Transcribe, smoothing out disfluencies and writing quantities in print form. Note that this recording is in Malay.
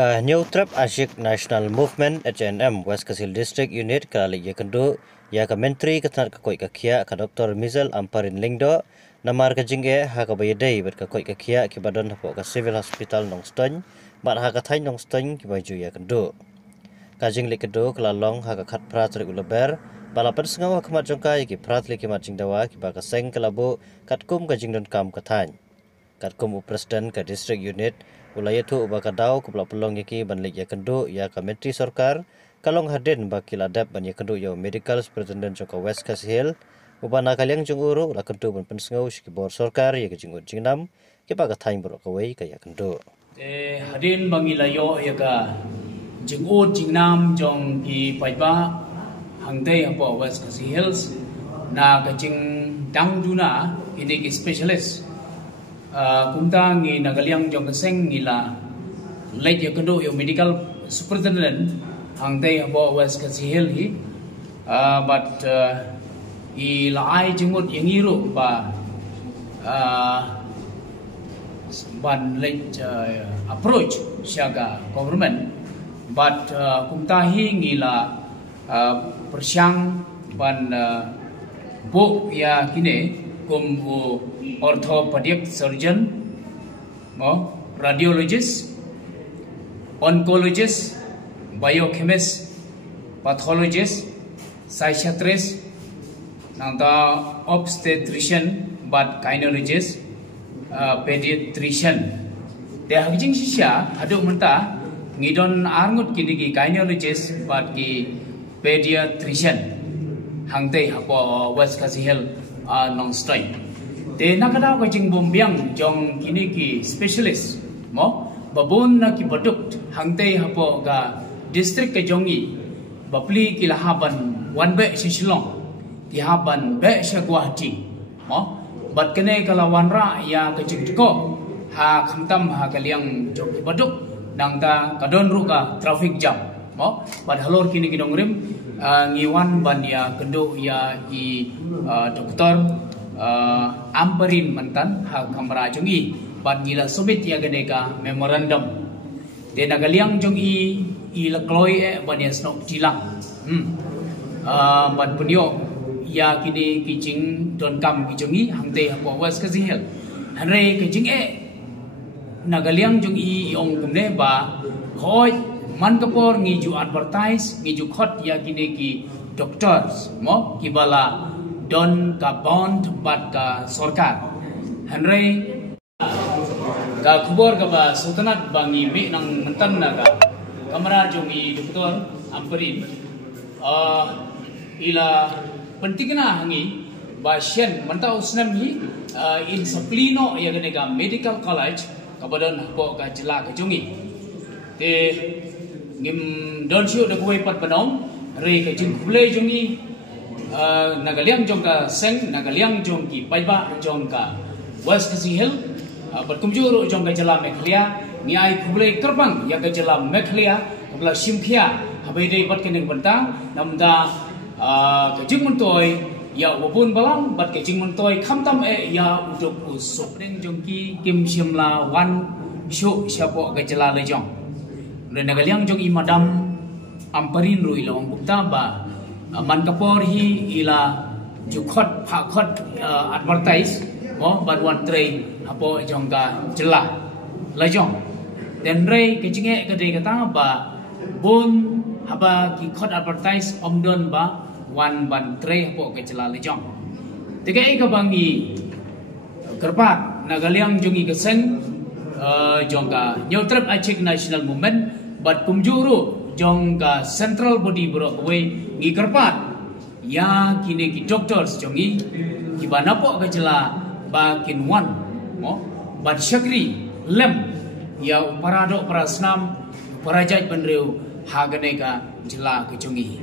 Ka New Trap Ashik National Movement HNM West Kasil District Unit kali ya kendo ya ka menteri ketat ka koi ka kia ka Dr. Mizal Amparin Lingdo namar ka jingge ha ka bayadai bet ka koi ka kia ki badon hapo ka civil hospital Nongstony mat ha ka thai Nongstony ki baju ya kendo ka jing le kendo kelalong ha ka khat prat regular balapan sengawa kemat jongkai ki prat le ki mat jingdawa ki ba ka seng kelabo katkum ka jingdon kam ka thany katkum presiden ka district unit ulaya tu ubaka dau kubla pelong yaki banlik ya kendo ya ka menteri sorkar kalong hadin baki ladap ban ya kendo ya medical superintendent jongka West Kasil ubana kaliang jong uru la kendo ban pensengau shiki bor sorkar ya jingut jingnam ki ba ka thain bro ka wei ka ya kendo hadin bangi layo ya ka jingut jingnam jong ki paiba hangdei apo West Kasil Hills na ka jing dang duna ini ki specialist kumta ngi nagaliang jong keseng ngila late ya kendo yo medical superintendent hangdei abo West Kasil hi but I lai jengut yang iru ba ban late approach siaga government but kumta hi ngila persiang ban bo ya kine kum orthopedic surgeon, radiologist, oncologist, biochemist, pathologist, psychiatrist, nangta obstetrician, but gynecologist, pediatrician. Dia hajing sisya aduk menta ngidon arngut kini ki gynecologist, but ki pediatrician. Hangtei hapo West Kasil Nongstony. Te nakada ko jing bombyang jong kini ki specialist mo babon na ki product hangtei hapo ga district ke jongi bapli ki lahaban one be sisilong ki haban be sha Guwahati mo bat kene kalawan ra ya ke jing ko ha khamtam ha kaliang jong ki product nangta kadon ru ka traffic jam mo bat halor kini ki dongrim ngiwan ban ya kendo ya I doktor Amparin mantan ha kamera jongi ban gila subit ya ganeka memorandum de nagaliang jongi I lakloi ban ya snok tilang ban punyo ya kini kijing don kam kijongi hangte hapo West Kasil hanre kijing nagaliang jongi ong kumne ba hoi man kapor ngiju advertise ngiju khot ya kini ki doctors mo kibala don ka bond bat ka sorkar hanrei ka kubor ka ba sultanat bangi mi nang mentan na ka kamera jongi doktor Amparin ila pentingna hangi ba shen mantau snam hi in saplino ya gane ka medical college ka badon hapo ka jila ka jongi te ngim don shu da kuai pat panong re ka jing kule jongi nagaliang jong ka seng nagaliang jong ki paiba jong ka West Kasil berkumjuru jong ka jala meklia ni ai kubule kerbang ya ka jala meklia kubla simkhia habai dei bat keneng bentang namda ka jing mentoy ya wabun balang bat ka jing mentoy khamtam ya uduk usuk deng jong ki kim simla wan shu siapo ka jala le jong re nagaliang jong I madam Amparin ru ilong bukta ba man kapor hi ila jukhot phakot advertise mo badwan train apo jongka jela lajong den rei kechinge kade kata ba bon haba ki khot advertise omdon ba wan ban train apo ke jela lajong tege ka bangi kerpat nagaliang jongi keseng jongka New Trap Ashik National Movement bat kumjuru jongka central body bro we ngi kerpat ya kini ki doctors jongi ki banapo ka jela ba kin wan mo bat syakri lem ya parado prasnam parajat benreu hagane ka jela ke jongi